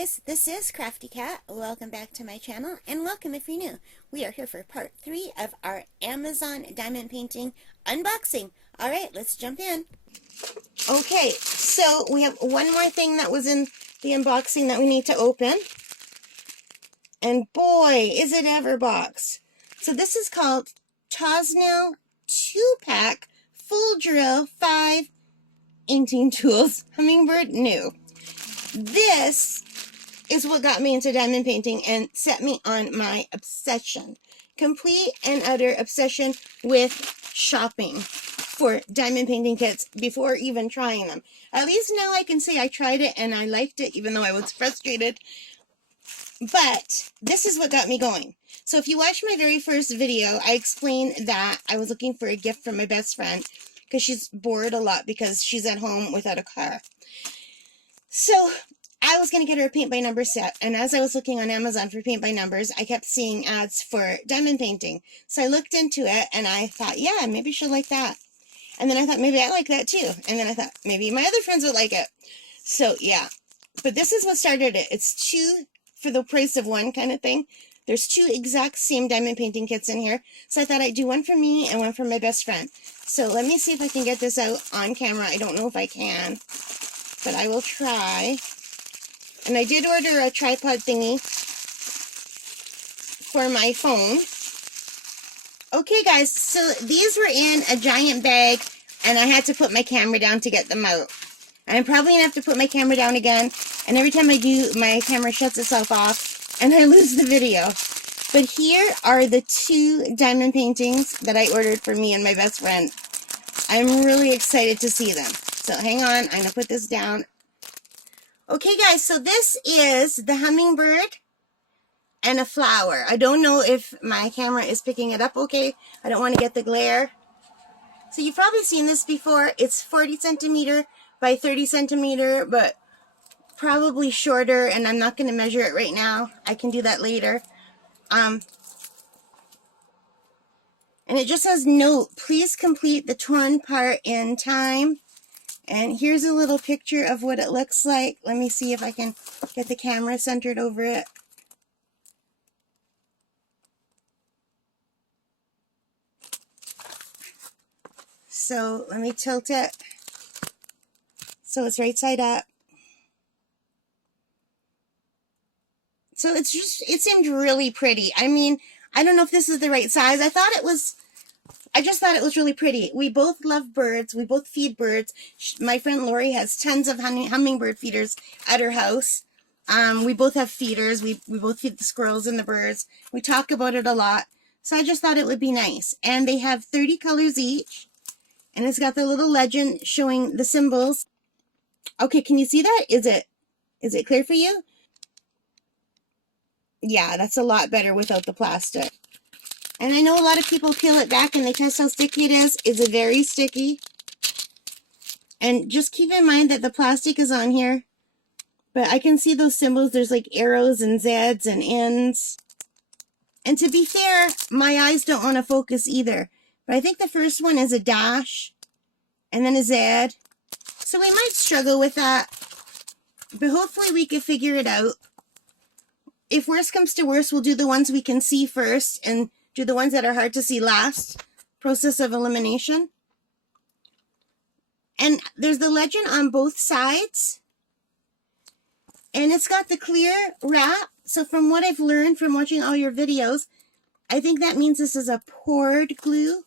guys, this is Crafty Cat. Welcome back to my channel, and welcome if you're new. We are here for part 3 of our Amazon diamond painting unboxing. Alright, let's jump in. Okay, so we have one more thing that was in the unboxing that we need to open. And boy, is it ever box. So this is called Tosnell 2-pack Full Drill 5 Inkting Tools Hummingbird New. This is what got me into diamond painting and set me on my obsession. Complete and utter obsession with shopping for diamond painting kits before even trying them. At least now I can say I tried it and I liked it, even though I was frustrated. But this is what got me going. So if you watched my very first video, I explained that I was looking for a gift from my best friend because she's bored a lot because she's at home without a car. So I was going to get her a paint by number set, and as I was looking on Amazon for paint by numbers, I kept seeing ads for diamond painting. So I looked into it, and I thought, yeah, maybe she'll like that. And then I thought, maybe I like that too. And then I thought, maybe my other friends would like it. So yeah, but this is what started it. It's 2 for the price of 1 kind of thing. There's 2 exact same diamond painting kits in here. So I thought I'd do one for me and one for my best friend. So let me see if I can get this out on camera. I don't know if I can, but I will try. And I did order a tripod thingy for my phone. Okay guys, so these were in a giant bag and I had to put my camera down to get them out. And I'm probably going to have to put my camera down again, and every time I do, my camera shuts itself off and I lose the video. But here are the 2 diamond paintings that I ordered for me and my best friend. I'm really excited to see them. So hang on, I'm going to put this down. Okay guys, so this is the hummingbird and a flower. I don't know if my camera is picking it up okay. I don't want to get the glare. So you've probably seen this before. It's 40 centimeter by 30 centimeter, but probably shorter, and I'm not going to measure it right now. I can do that later. And it just says, note, please complete the torn part in time. And here's a little picture of what it looks like. Let me see if I can get the camera centered over it. So let me tilt it so it's right side up. So it seemed really pretty. I mean, I don't know if this is the right size. I just thought it was really pretty. We both love birds. We both feed birds. My friend Lori has tons of hummingbird feeders at her house. We both have feeders. We both feed the squirrels and the birds. We talk about it a lot. So I just thought it would be nice. And they have 30 colors each. And it's got the little legend showing the symbols. Okay, can you see that? Is it clear for you? Yeah, that's a lot better without the plastic. And I know a lot of people peel it back and they test how sticky it is. It's very sticky. And just keep in mind that the plastic is on here. But I can see those symbols. There's like arrows and Zs and Ns. And to be fair, my eyes don't want to focus either. But I think the first one is a dash and then a Z. So we might struggle with that. But hopefully we can figure it out. If worst comes to worst, we'll do the ones we can see first and do the ones that are hard to see last. Process of elimination. And there's the legend on both sides. And it's got the clear wrap. So from what I've learned from watching all your videos, I think that means this is a poured glue.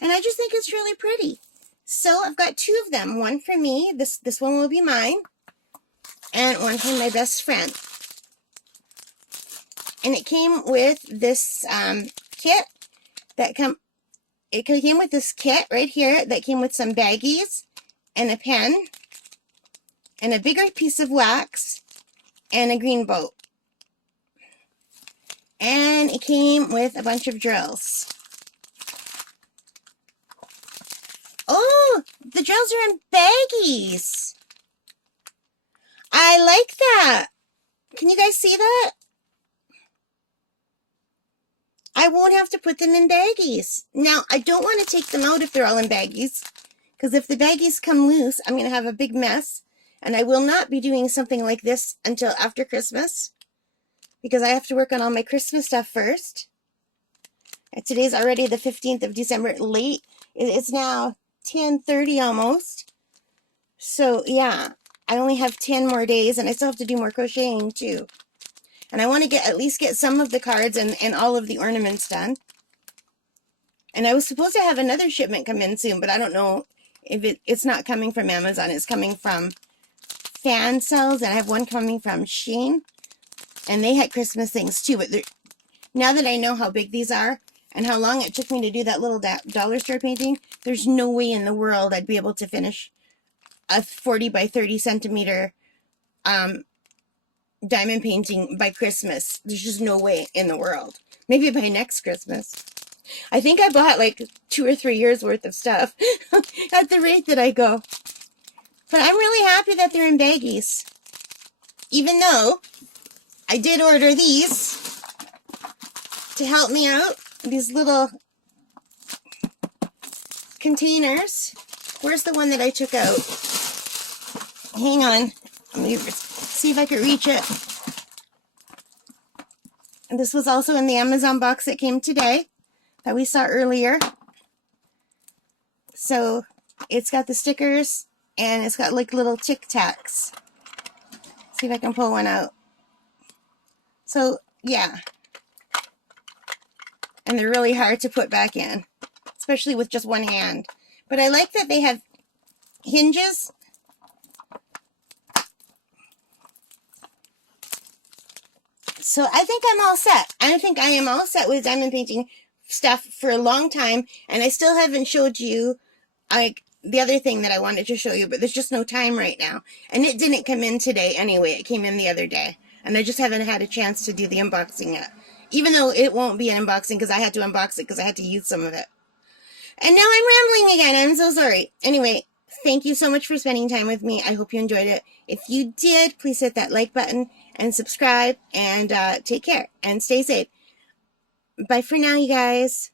And I just think it's really pretty. So I've got 2 of them. One for me. This one will be mine. And one for my best friend. And it came with this kit that it came with this kit right here that came with some baggies and a pen and a bigger piece of wax and a green boat. And it came with a bunch of drills. Oh, the drills are in baggies. I like that. Can you guys see that? I won't have to put them in baggies. Now, I don't want to take them out if they're all in baggies, because if the baggies come loose, I'm going to have a big mess, And I will not be doing something like this until after Christmas, because I have to work on all my Christmas stuff first. And today's already the 15th of December, late. It's now 10:30 almost. So yeah, I only have 10 more days, and I still have to do more crocheting too. And I want to at least get some of the cards and all of the ornaments done. And I was supposed to have another shipment come in soon, but I don't know if it's not coming from Amazon. It's coming from Fan Cells, and I have one coming from Shein. And they had Christmas things too, but now that I know how big these are and how long it took me to do that little dollar store painting, there's no way in the world I'd be able to finish a 40 by 30 centimeter diamond painting by Christmas. There's just no way in the world. Maybe by next Christmas. I think I bought like 2 or 3 years worth of stuff at the rate that I go. But I'm really happy that they're in baggies. Even though I did order these to help me out. These little containers. Where's the one that I took out? Hang on. Let me see if I could reach it. And this was also in the Amazon box that came today that we saw earlier. So it's got the stickers and it's got like little Tic Tacs. See if I can pull one out. So yeah. And they're really hard to put back in, especially with just one hand. But I like that they have hinges. So I think I'm all set. I think I am all set with diamond painting stuff for a long time. And I still haven't showed you like the other thing that I wanted to show you, but there's just no time right now. And it didn't come in today anyway. It came in the other day. And I just haven't had a chance to do the unboxing yet. Even though it won't be an unboxing because I had to unbox it because I had to use some of it. And now I'm rambling again. I'm so sorry. Anyway, thank you so much for spending time with me. I hope you enjoyed it. If you did, please hit that like button and subscribe. And take care and stay safe. Bye for now, you guys.